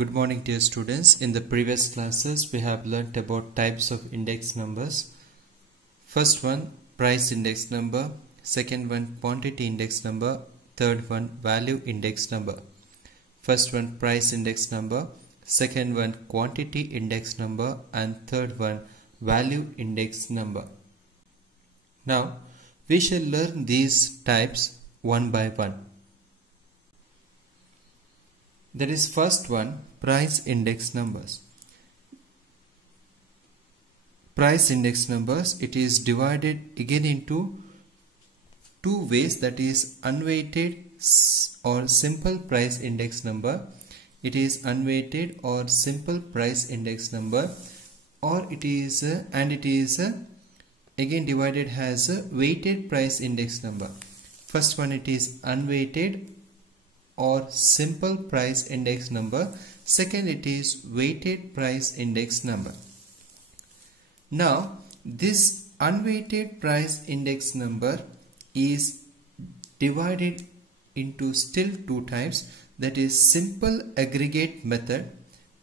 Good morning dear students. In the previous classes we have learnt about types of index numbers. First one price index number, second one quantity index number, third one value index number. First one price index number, second one quantity index number, and third one value index number. Now we shall learn these types one by one. That is first one price index numbers. Price index numbers, it is divided again into two ways, that is unweighted or simple price index number. It is unweighted or simple price index number, or it is again divided as a weighted price index number. First one, it is unweighted or simple price index number. Second, it is weighted price index number. Now this unweighted price index number is divided into still two types, that is simple aggregate method,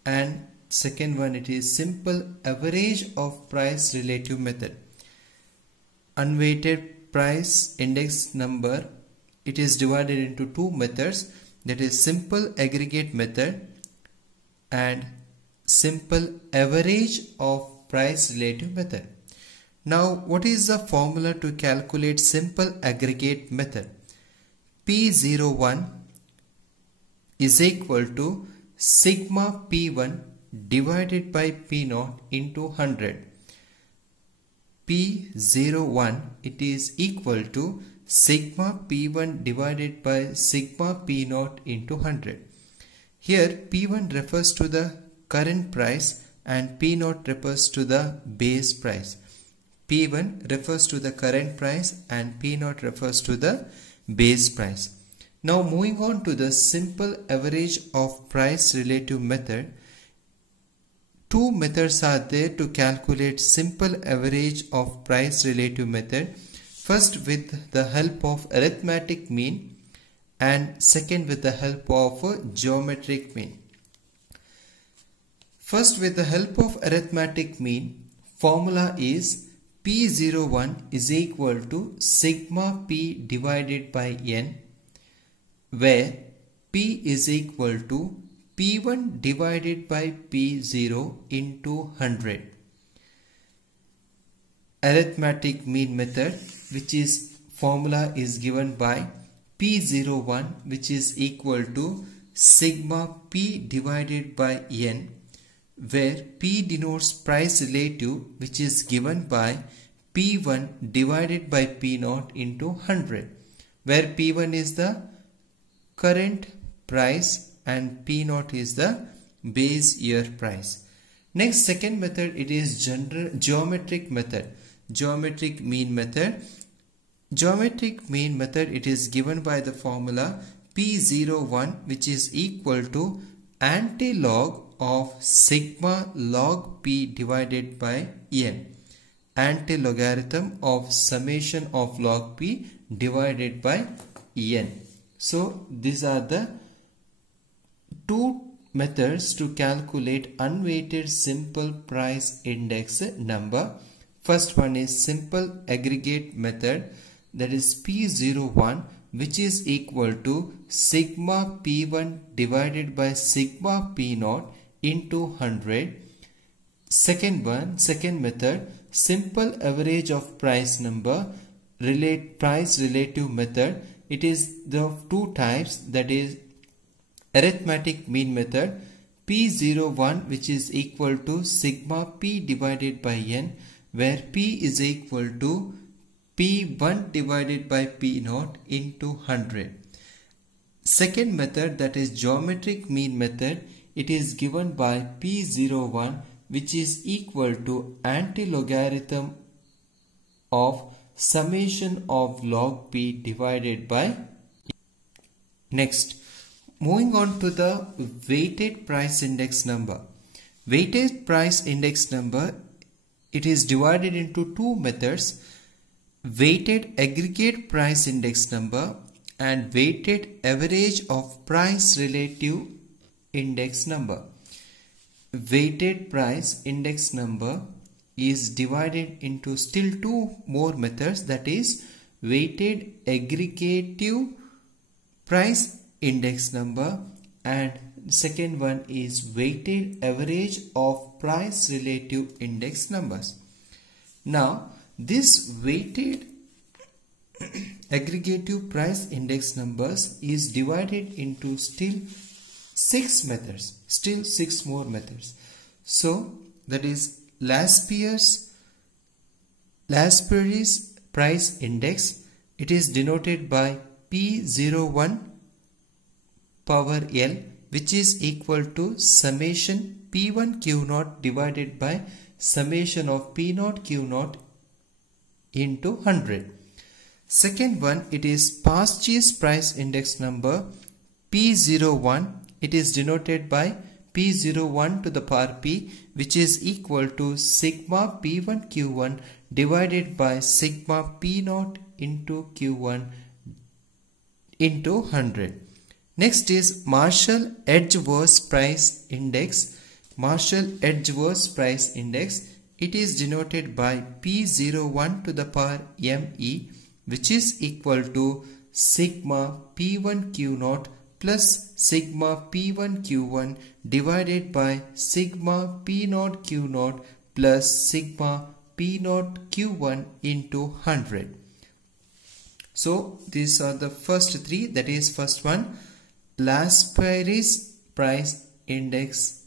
and second one, it is simple average of price relative method. Unweighted price index number, it is divided into two methods, that is simple aggregate method and simple average of price relative method. Now what is the formula to calculate simple aggregate method? P01 is equal to sigma P1 divided by P0 into 100. P01, it is equal to sigma P1 divided by sigma P0 into 100. Here P1 refers to the current price and P0 refers to the base price. P1 refers to the current price and P0 refers to the base price. Now moving on to the simple average of price relative method. Two methods are there to calculate simple average of price relative method. First with the help of arithmetic mean and second with the help of geometric mean. First, with the help of arithmetic mean, formula is P01 is equal to sigma P divided by N, where P is equal to P1 divided by P0 into 100. Arithmetic mean method, which is formula is given by P01, which is equal to sigma P divided by N, where P denotes price relative, which is given by P1 divided by P0 into 100, where P1 is the current price and P0 is the base year price. Next, second method, it is geometric method. Geometric mean method. Geometric mean method, it is given by the formula P01, which is equal to antilog of sigma log P divided by N, antilogarithm of summation of log P divided by N. So these are the two methods to calculate unweighted simple price index number. First one is simple aggregate method, that is P01, which is equal to sigma P1 divided by sigma P0 into 100. Second method, simple average of price number, price relative method. It is the two types, that is arithmetic mean method, P01, which is equal to sigma P divided by N, where P is equal to P1 divided by P0 into 100. Second method, that is geometric mean method, it is given by P01, which is equal to antilogarithm of summation of log P divided by N. Next, moving on to the weighted price index number. Weighted price index number, it is divided into two methods, weighted aggregate price index number and weighted average of price relative index number. Weighted price index number is divided into still two more methods, that is weighted aggregative price index number and second one is weighted average of price relative index numbers. Now this weighted aggregative price index numbers is divided into still six methods, still six more methods. So that is Laspeyres price index. It is denoted by P01 power L, which is equal to summation P1 Q0 divided by summation of P0 Q0 into 100. Second one, it is Purchase price index number P01. It is denoted by P01 to the power P, which is equal to sigma P1 Q1 divided by sigma P0 into Q1 into 100. Next is Marshall-Edgeworth price index. Marshall-Edgeworth price index. It is denoted by P01 to the power ME, which is equal to sigma P1 Q0 plus sigma P1 Q1 divided by sigma P0 Q0 plus sigma P0 Q1 into 100. So these are the first three, that is first one Laspeyres price index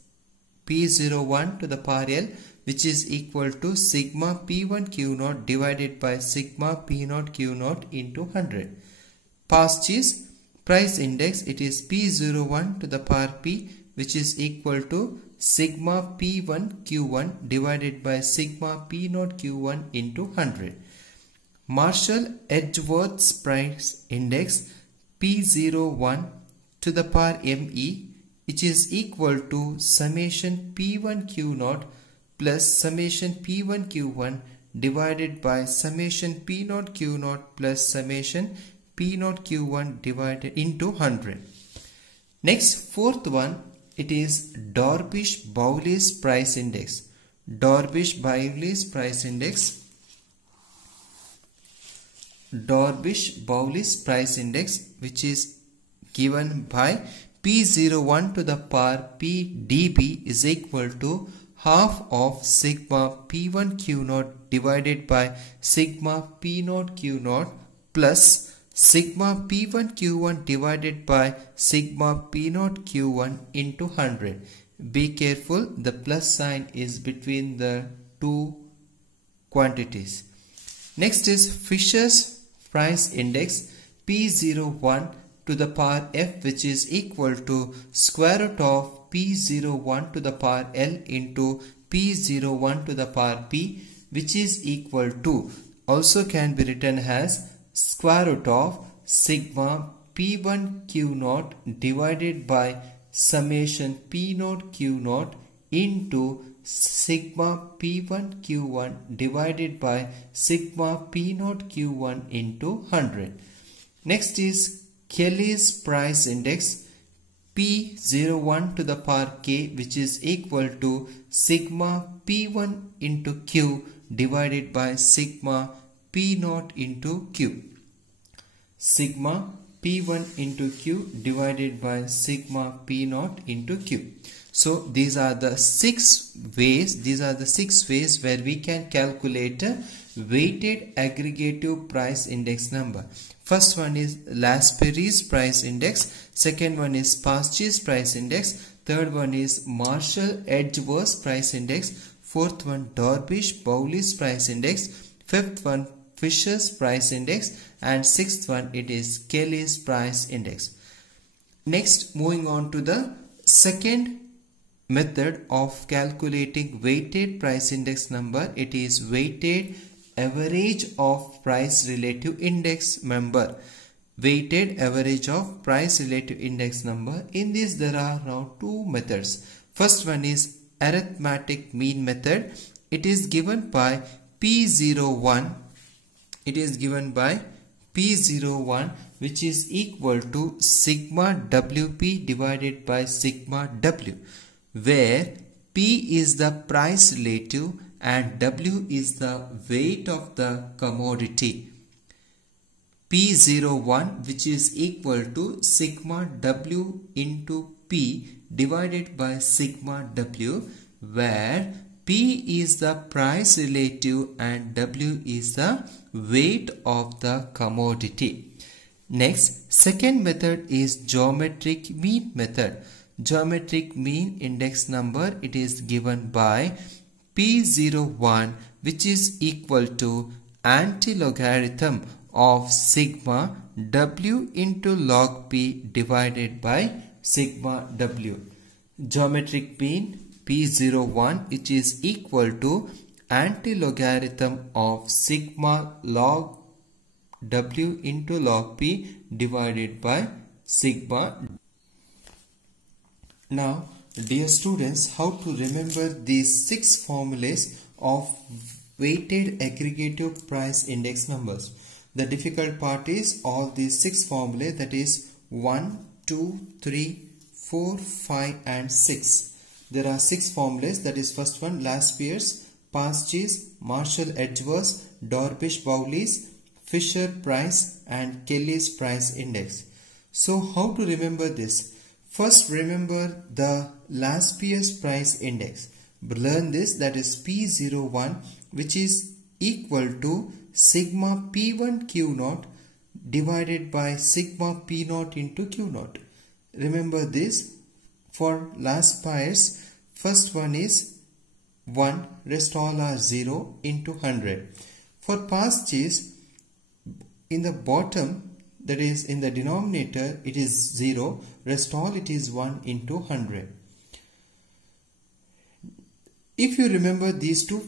P01 to the power L, which is equal to sigma P1 Q0 divided by sigma P0 Q0 into 100. Purchase price index, it is P01 to the power P, which is equal to sigma P1 Q1 divided by sigma P0 Q1 into 100. Marshall-Edgeworth's price index P01 to the power ME, which is equal to summation P1 Q0 plus summation P1 Q1 divided by summation P0 Q0 plus summation P0 Q1 divided into 100. Next, fourth one, it is Dorbish-Bowley's price index. Dorbish-Bowley's price index. Dorbish-Bowley's price index, which is given by P01 to the power P dB is equal to half of sigma P1 Q0 divided by sigma P0 Q0 plus sigma P1 Q1 divided by sigma P0 Q1 into 100. Be careful, the plus sign is between the two quantities. Next is Fisher's price index P01 to the power F, which is equal to square root of P01 to the power L into P01 to the power P, which is equal to, also can be written as square root of sigma P1 Q0 divided by summation P0 Q0 into sigma P1 Q1 divided by sigma P0 Q1 into 100. Next is Kelly's price index P01 to the power K, which is equal to sigma P1 into Q divided by sigma P0 into Q. Sigma P1 into Q divided by sigma P0 into Q. So these are the six ways where we can calculate a weighted aggregative price index number. First one is Laspeyres price index, second one is Purchase price index, third one is Marshall-Edgeworth price index, fourth one Dorbish-Bowley's price index, fifth one Fisher's price index, and sixth one it is Kelly's price index. Next, moving on to the second method of calculating weighted price index number, it is weighted average of price relative index number. Weighted average of price relative index number. In this there are now two methods. First one is arithmetic mean method. It is given by P01. It is given by P01 which is equal to sigma WP divided by sigma W, where P is the price relative and W is the weight of the commodity. P01 which is equal to sigma W into P divided by sigma W, where P is the price relative and W is the weight of the commodity. Next, second method is geometric mean method. Geometric mean index number, it is given by P01 which is equal to anti-logarithm of sigma W into log P divided by sigma W. Geometric mean P01 which is equal to anti-logarithm of sigma log W into log P divided by sigma. Now, dear students, how to remember these 6 formulas of weighted aggregative price index numbers? The difficult part is all these 6 formulas, that is 1, 2, 3, 4, 5 and 6. There are 6 formulas, that is first one Laspeyres, Pasch's, Marshall-Edgeworth, Dorbish-Bowley's, Fisher-Price and Kelly's price index. So how to remember this? First remember the Laspeyres price index. Learn this, that is P01 which is equal to sigma P1 Q0 divided by sigma P0 into Q0. Remember this. For Laspeyres, first one is 1, rest all are 0 into 100. For Pasch's, in the bottom, that is in the denominator, it is 0, rest all it is 1 into 100. If you remember these two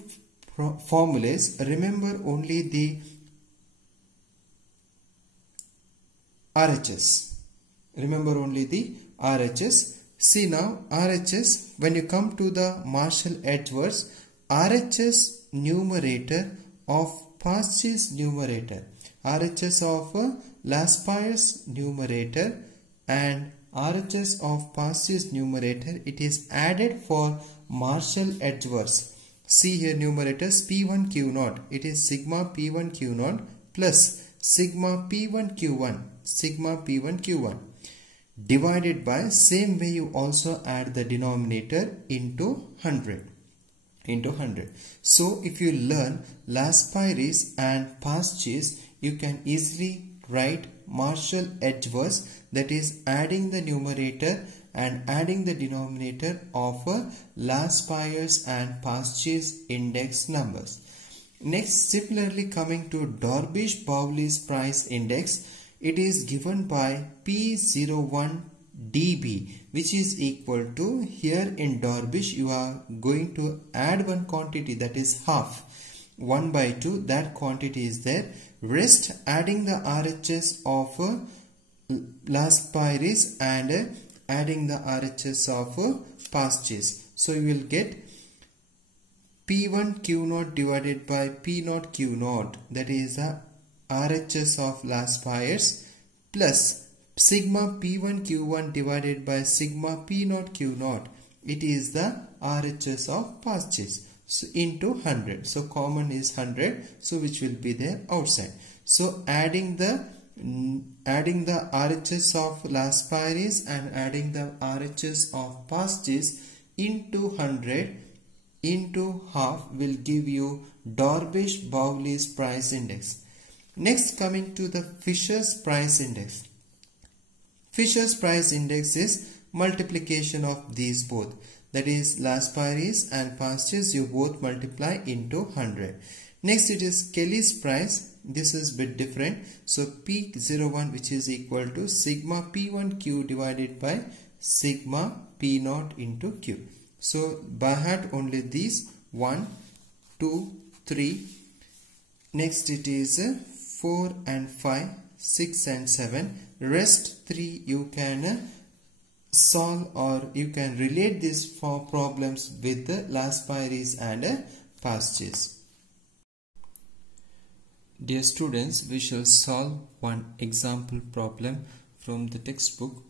formulas, remember only the RHS. Remember only the RHS. See now, RHS, when you come to the Marshall-Edgeworth, RHS numerator of Pasch's numerator, RHS of Laspeyres numerator and RHS of Pasch's numerator, it is added for Marshall-Edgeworth. See here numerators P1 Q0, it is sigma P1 Q0 plus sigma P1 Q1, sigma P1 Q1 divided by, same way you also add the denominator into 100. So if you learn Laspeyres and Pasch's, you can easily write Marshall-Edgeworth, that is adding the numerator and adding the denominator of Laspeyres and Pasch's index numbers. Next, similarly coming to Dorbish-Bowley's price index, it is given by P01 dB, which is equal to, here in Dorbish you are going to add one quantity, that is half, 1 by 2, that quantity is there. Rest adding the RHS of Laspeyres and adding the RHS of Pasch's. So you will get P1 Q0 divided by P0 Q0, that is the RHS of Laspeyres, plus sigma P1 Q1 divided by sigma P0 Q0, it is the RHS of Pasch's. So into 100. So common is 100. So which will be there outside. So adding the RHS of Laspeyres and adding the RHS of Pasch's into 100 into half will give you Dorbish-Bowley's price index. Next, coming to the Fisher's price index. Fisher's price index is multiplication of these both. That is Laspeyres and Pasch's, you both multiply into 100. Next it is Kelly's price. This is bit different. So P01 which is equal to sigma P1Q divided by sigma P0 into Q. So by heart only these 1, 2, 3. Next it is 4 and 5, 6 and 7. Rest 3 you can solve or you can relate these 4 problems with the Laspeyres and Pasch's. Dear students, we shall solve one example problem from the textbook.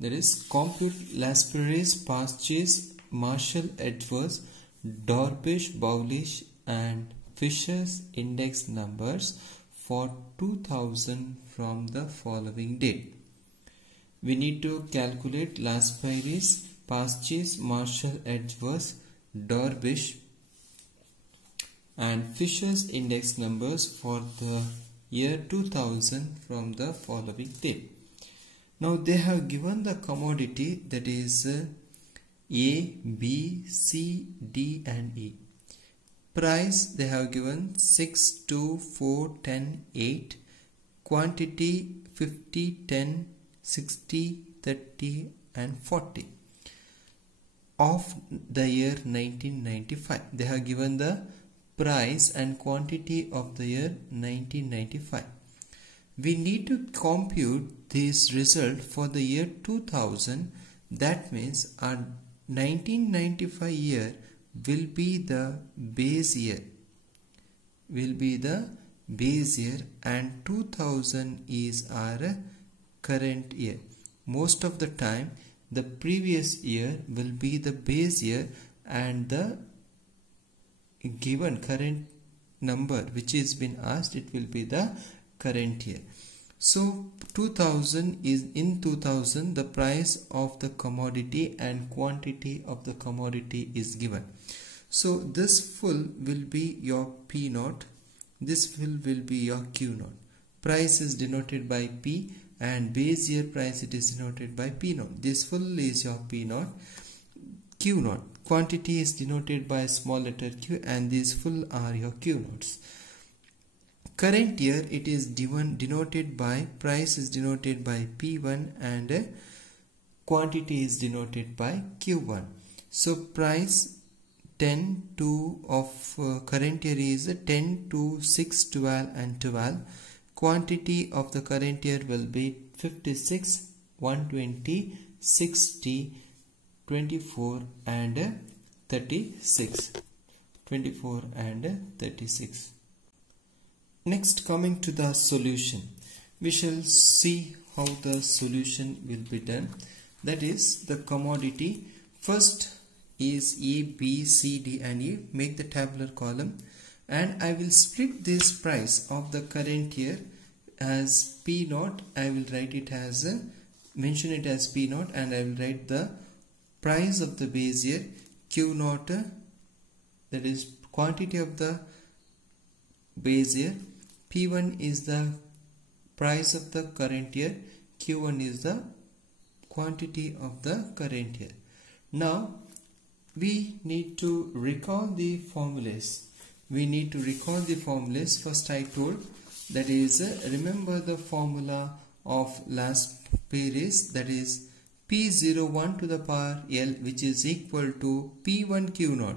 That is, compute Laspeyres, Parches, Marshall, Edwards, Dorbish, Bowlish and Fisher's index numbers for 2000 from the following date. We need to calculate Laspeyres, Parches, Marshall, Edwards, Dorbish and Fisher's index numbers for the year 2000 from the following date. Now they have given the commodity, that is A, B, C, D and E. Price they have given 6, 2, 4, 10, 8. Quantity 50, 10, 60, 30 and 40 of the year 1995. They have given the price and quantity of the year 1995. We need to compute this result for the year 2000. That means our 1995 year will be the base year. And 2000 is our current year. Most of the time the previous year will be the base year and the given current number which is been asked, it will be the current year. So 2000 is, in 2000 the price of the commodity and quantity of the commodity is given. So this full will be your P naught, this full will be your Q naught. Price is denoted by P and base year price it is denoted by P naught. This full is your P naught. Q naught, quantity is denoted by a small letter q and these full are your Q naughts. Current year it is denoted by, price is denoted by P1 and quantity is denoted by Q1. So price 10 to of current year is 10 to 6, 12 and 12. Quantity of the current year will be 56, 120, 60, 24 and 36. 24 and 36. Next, coming to the solution, we shall see how the solution will be done. That is, the commodity first is A, B, C, D and E. Make the tabular column and I will split this price of the current year as P naught. I will write it as mention it as P naught and I will write the price of the base year Q naught, that is quantity of the base year. P1 is the price of the current year, Q1 is the quantity of the current year. Now we need to recall the formulas. First I told, that is remember the formula of Laspeyres, that is P01 to the power L, which is equal to P1 Q naught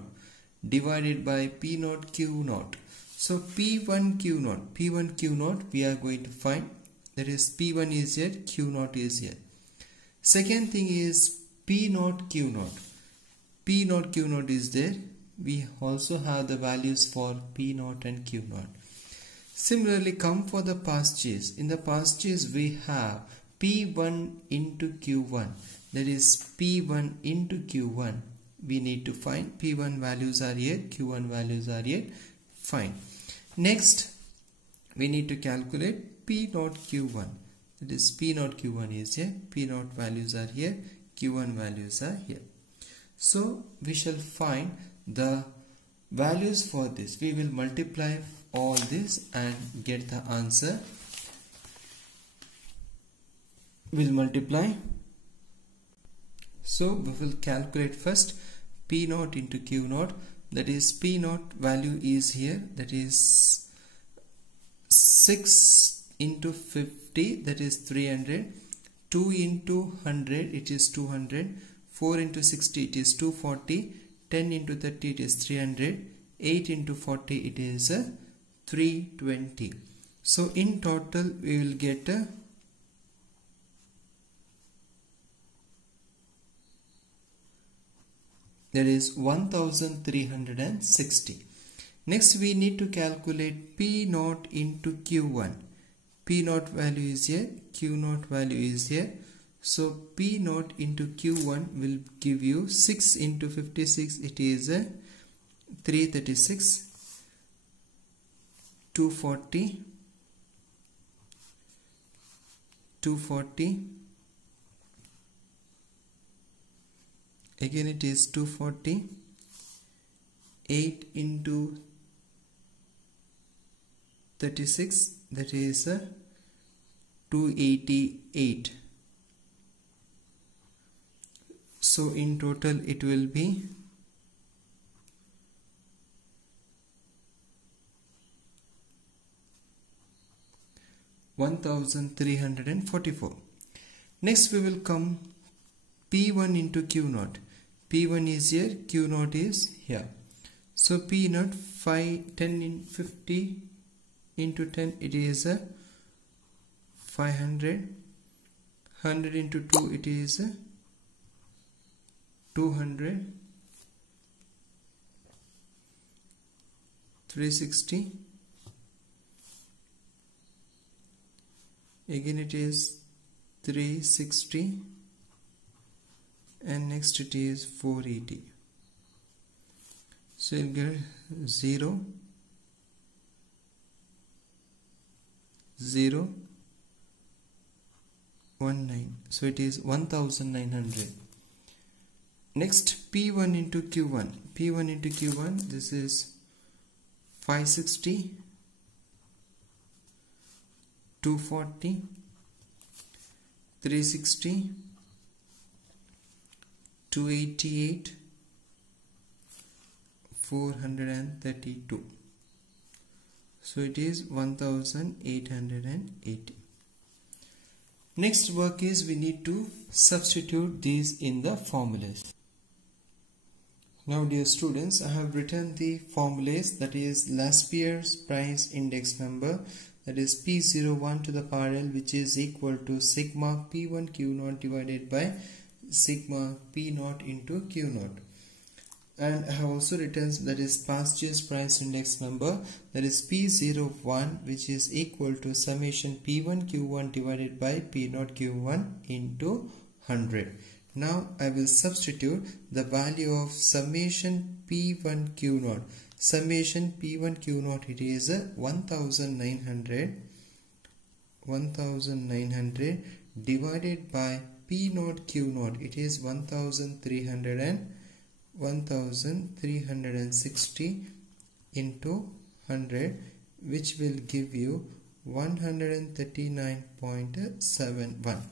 divided by P naught Q naught. So P1 Q naught we are going to find, that is P1 is here, Q naught is here. Second thing is P naught Q naught is there. We also have the values for P naught and Q naught. Similarly, come for the Parches. In the Parches we have P1 into Q1, that is P1 into Q1. We need to find P1 values are here, Q1 values are here. Fine. Next, we need to calculate P naught Q1. That is P naught Q1 is here, P naught values are here, Q1 values are here. So we shall find the values for this. We will multiply all this and get the answer. We'll multiply. So we will calculate first P naught into Q naught. That is P naught value is here, that is 6 into 50, that is 300, 2 into 100 it is 200, 4 into 60 it is 240, 10 into 30 it is 300, 8 into 40 it is 320. So in total we will get that is 1360. Next we need to calculate P naught into Q1. P naught value is here, Q naught value is here. So P naught into Q1 will give you 6 into 56, it is 336, 240, 240, again it is 240, 8 into 36, that is 288. So in total it will be 1344. Next we will come P1 into Q naught. P1 is here, Q naught is here. So P naught 10 in 50 into 10, it is 500. 100 into 2, it is 200. 360. Again it is 360, and next it is 480. So you'll get 0, 0, 19. So it is 1900. Next P1 into Q1. P1 into Q1, this is 560, 240, 360, 288, 432. So it is 1880. Next work is we need to substitute these in the formulas. Now dear students, I have written the formulas, that is Laspeyres price index number, that is P01 to the power L, which is equal to sigma P1 Q naught divided by sigma P naught into Q naught. And I have also written that is Laspeyres price index number, that is P01, which is equal to summation P1 Q1 divided by P naught Q1 into 100. Now I will substitute the value of summation P1 Q naught. Summation P1 Q naught, it is 1900 divided by P naught Q naught, it is 1360 into 100, which will give you 139.71,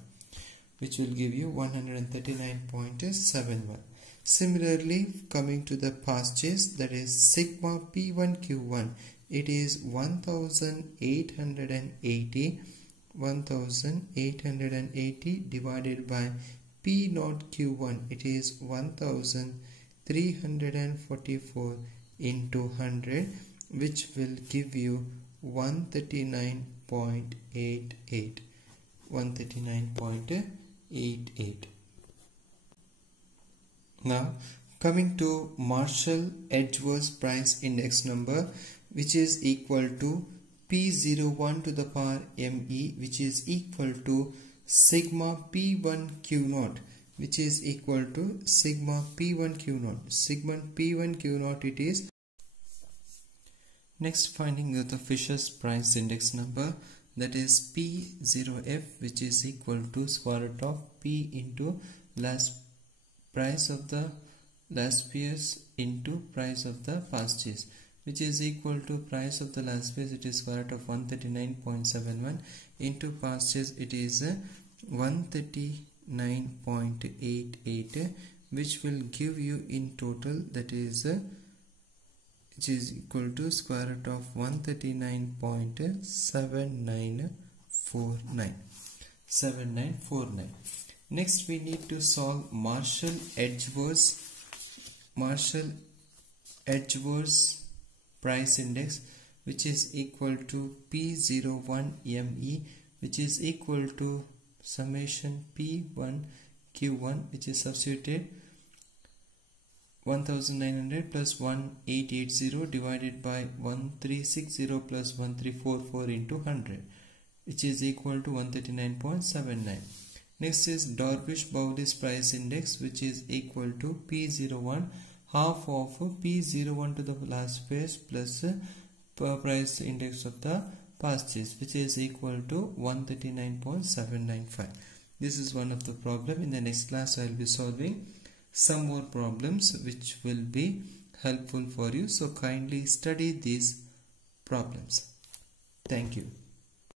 which will give you 139.71. Similarly, coming to the purchase, that is sigma P1 Q1, it is 1880 divided by P naught Q1, it is 1344 into 100, which will give you 139.88. 139.88. Now coming to Marshall-Edgeworth price index number, which is equal to P01 to the power ME, which is equal to sigma P1 Q naught, which is equal to sigma P1 Q naught. Sigma P1 Q naught it is. Next, finding the Fisher's price index number, that is P0F, which is equal to square root of P into price of the Laspeyres into price of the purchase, which is equal to price of the Laspeyres, it is square root of 139.71 into purchase, it is 139.88, which will give you in total, that is which is equal to square root of 139.7949. Next we need to solve Marshall-Edgeworth price index, which is equal to P01 ME, which is equal to summation P1 Q1, which is substituted 1900 plus 1880 divided by 1360 plus 1344 into 100, which is equal to 139.79. Next is Darvish-Bowley's price index, which is equal to P01 half of P01 to the last phase plus price index of the past phase, which is equal to 139.795. This is one of the problem. In the next class I will be solving some more problems which will be helpful for you. So kindly study these problems. Thank you.